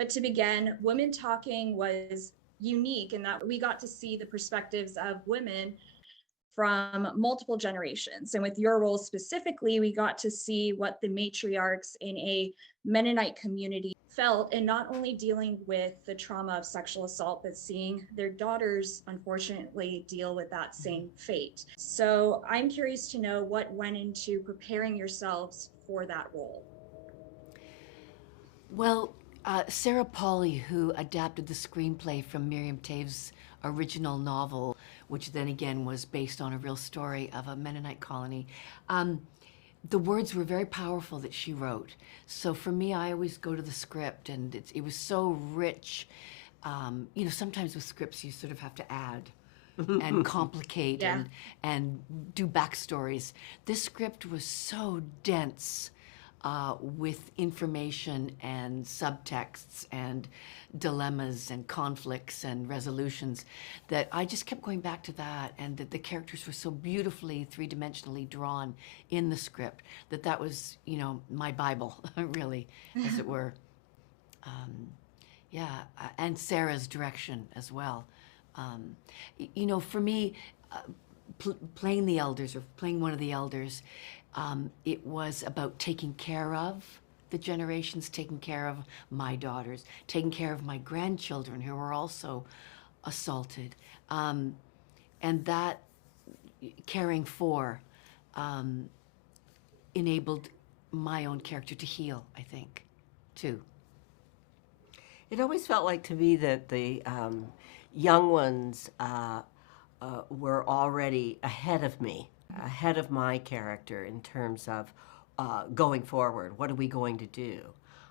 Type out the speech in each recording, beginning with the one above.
But to begin, Women Talking was unique in that we got to see the perspectives of women from multiple generations. And with your role specifically, we got to see what the matriarchs in a Mennonite community felt, and not only dealing with the trauma of sexual assault, but seeing their daughters unfortunately deal with that same fate. So I'm curious to know what went into preparing yourselves for that role. Well, Sarah Polley, who adapted the screenplay from Miriam Toews' original novel, which then again was based on a real story of a Mennonite colony, the words were very powerful that she wrote. So for me, I always go to the script, and it was so rich. Sometimes with scripts you sort of have to add and complicate Yeah. and do backstories. This script was so dense with information and subtexts and dilemmas and conflicts and resolutions that I just kept going back to that, and that the characters were so beautifully three-dimensionally drawn in the script that was, my Bible, really, as it were. And Sarah's direction as well. For me, playing the elders or playing one of the elders, it was about taking care of the generations, taking care of my daughters, taking care of my grandchildren who were also assaulted. And that caring for enabled my own character to heal, I think, too. It always felt like to me that the young ones were already ahead of me, ahead of my character in terms of going forward. What are we going to do?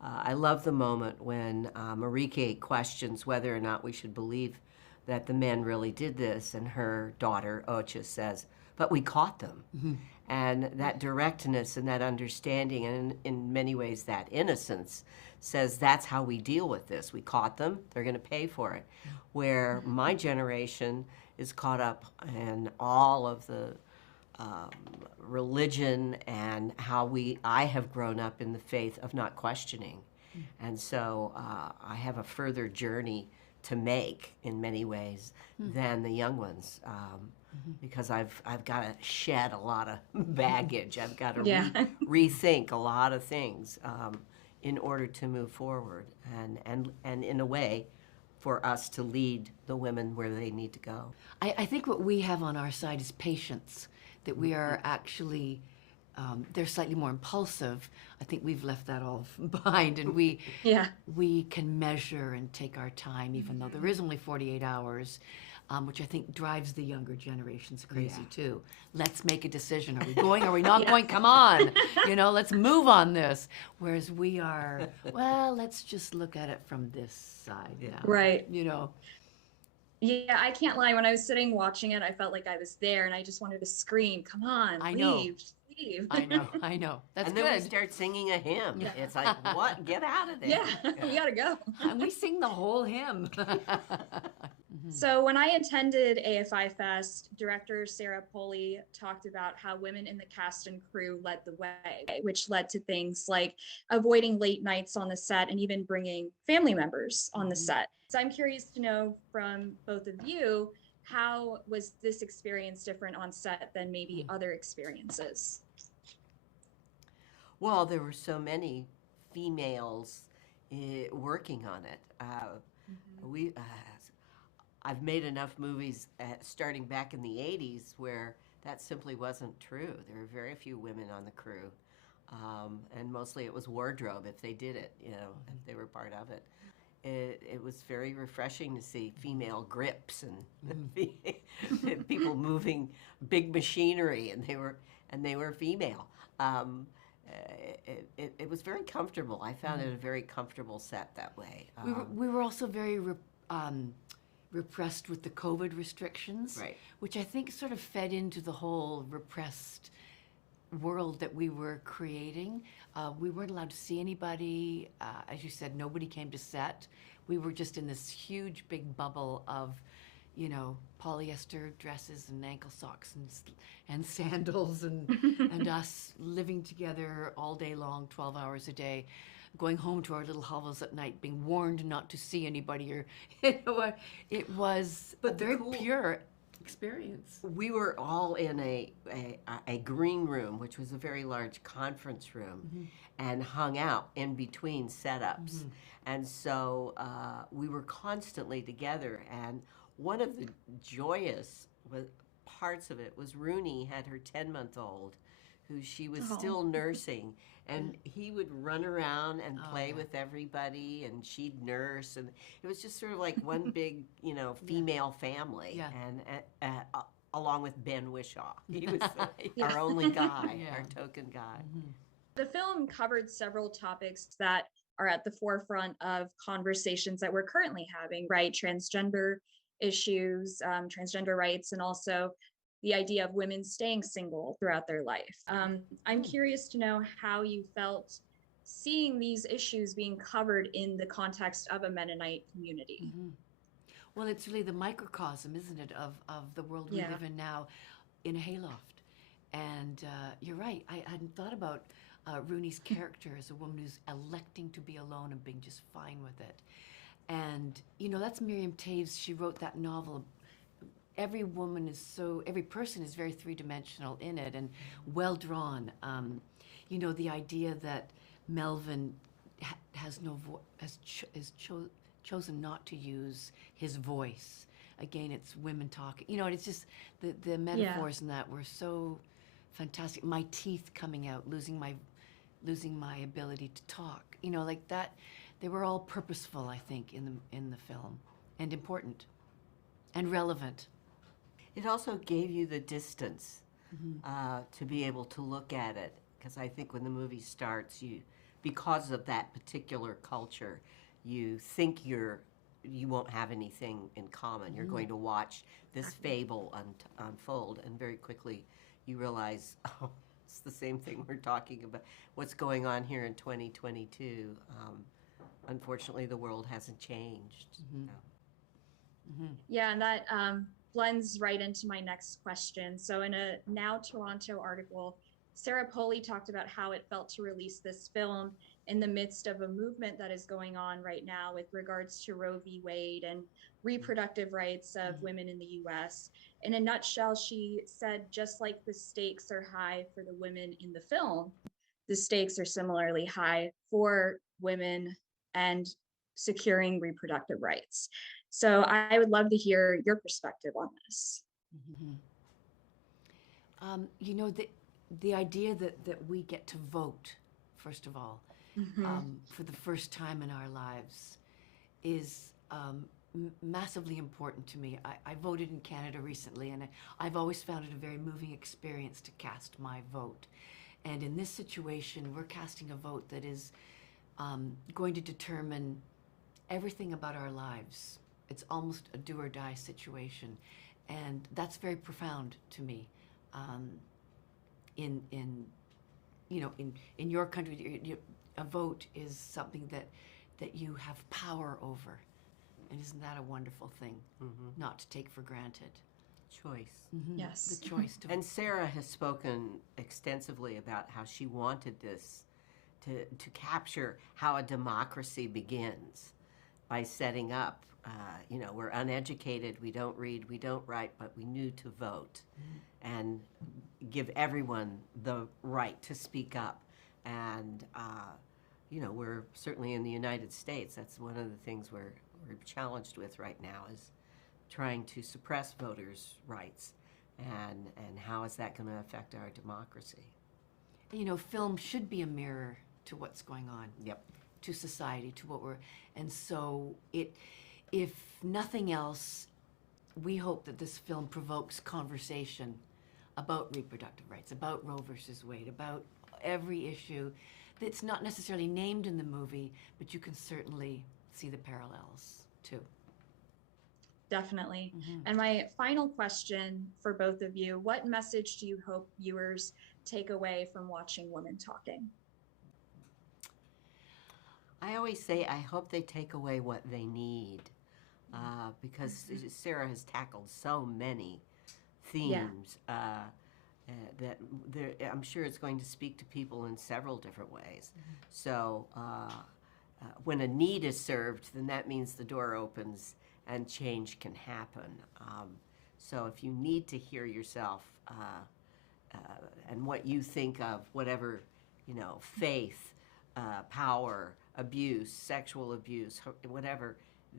I love the moment when Marike questions whether or not we should believe that the men really did this, and her daughter, Ocha, says, but we caught them. Mm-hmm. And that directness and that understanding, and in many ways that innocence, says that's how we deal with this. We caught them, they're going to pay for it. Where my generation is caught up in all of the religion and how I have grown up in the faith of not questioning. And so I have a further journey to make in many ways than the young ones. Because I've got to shed a lot of baggage. I've got to rethink a lot of things in order to move forward, and in a way, for us to lead the women where they need to go. I think what we have on our side is patience, that we are actually, they're slightly more impulsive. I think we've left that all behind, and we can measure and take our time, even though there is only 48 hours. Which I think drives the younger generations crazy too. Let's make a decision. Are we going? Are we not going? Come on. Let's move on this. Whereas we are, well, let's just look at it from this side now. Right. Yeah, I can't lie. When I was sitting watching it, I felt like I was there, and I just wanted to scream, come on, leave. I know. That's and good. then we start singing a hymn. Yeah. It's like, what? Get out of there. Yeah. We gotta go. And we sing the whole hymn. So when I attended AFI Fest, director Sarah Polley talked about how women in the cast and crew led the way, which led to things like avoiding late nights on the set and even bringing family members on the set. So I'm curious to know from both of you, how was this experience different on set than maybe other experiences? Well, there were so many females working on it. I've made enough movies starting back in the 80s where that simply wasn't true. There were very few women on the crew. And mostly it was wardrobe if they did it, if they were part of it. It was very refreshing to see female grips and people moving big machinery, and they were female. It was very comfortable. I found it a very comfortable set that way. We were also very repressed with the COVID restrictions, right, which I think sort of fed into the whole repressed world that we were creating. We weren't allowed to see anybody. As you said, nobody came to set. We were just in this huge big bubble of, polyester dresses and ankle socks and sandals and us living together all day long, 12 hours a day. going home to our little hovels at night, being warned not to see anybody, or it was a very pure experience. We were all in a green room, which was a very large conference room, and hung out in between setups. And so we were constantly together. And one of the joyous parts of it was Rooney had her 10-month-old, who she was still nursing, and he would run around and play with everybody, and she'd nurse, and it was just sort of like one big, female family, and along with Ben Wishaw. He was our only guy, our token guy. The film covered several topics that are at the forefront of conversations that we're currently having, right? Transgender issues, transgender rights, and also the idea of women staying single throughout their life. I'm curious to know how you felt seeing these issues being covered in the context of a Mennonite community. Well, it's really the microcosm, isn't it, of the world we live in now in a hayloft. And you're right, I hadn't thought about Rooney's character as a woman who's electing to be alone and being just fine with it. And, that's Miriam Toews. She wrote that novel. Every person is very three-dimensional in it and well drawn. The idea that Melvin has chosen not to use his voice. Again, it's women talking. It's just the metaphors in that were so fantastic. My teeth coming out, losing my ability to talk. Like that. They were all purposeful, I think, in the film, and important, and relevant. It also gave you the distance to be able to look at it, because I think when the movie starts, because of that particular culture, you think you won't have anything in common. You're going to watch this fable unfold, and very quickly you realize, it's the same thing we're talking about. What's going on here in 2022? Unfortunately, the world hasn't changed. Yeah, and that blends right into my next question. So in a Now Toronto article, Sarah Polley talked about how it felt to release this film in the midst of a movement that is going on right now with regards to Roe v. Wade and reproductive rights of women in the US. In a nutshell, she said, just like the stakes are high for the women in the film, the stakes are similarly high for women and securing reproductive rights. So I would love to hear your perspective on this. The idea that we get to vote, first of all, for the first time in our lives is massively important to me. I voted in Canada recently, and I've always found it a very moving experience to cast my vote. And in this situation, we're casting a vote that is going to determine everything about our lives. It's almost a do or die situation, and that's very profound to me. In your country, a vote is something that you have power over, and isn't that a wonderful thing? Not to take for granted. Choice. Yes. The choice to. And Sarah has spoken extensively about how she wanted this to capture how a democracy begins by setting up, we're uneducated, we don't read, we don't write, but we knew to vote, and give everyone the right to speak up. And, we're certainly in the United States, that's one of the things we're challenged with right now, is trying to suppress voters' rights. And how is that going to affect our democracy? Film should be a mirror to what's going on. Yep. To society, to what we're, and so if nothing else, we hope that this film provokes conversation about reproductive rights, about Roe versus Wade, about every issue that's not necessarily named in the movie, but you can certainly see the parallels too. Definitely. And my final question for both of you, what message do you hope viewers take away from watching Women Talking? I always say I hope they take away what they need, because Sarah has tackled so many themes, that I'm sure it's going to speak to people in several different ways. So when a need is served, then that means the door opens and change can happen. So if you need to hear yourself and what you think of, whatever, faith, power, abuse, sexual abuse, whatever,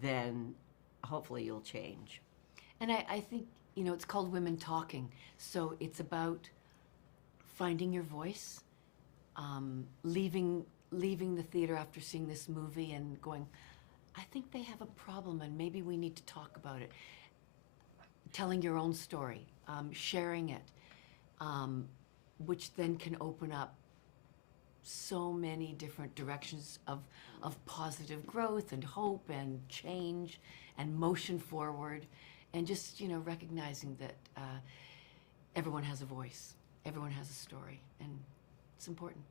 then hopefully you'll change. And I think, it's called Women Talking. So it's about finding your voice, leaving the theater after seeing this movie and going, I think they have a problem and maybe we need to talk about it. Telling your own story, sharing it, which then can open up so many different directions of positive growth and hope and change and motion forward, and just recognizing that everyone has a voice, everyone has a story, and it's important.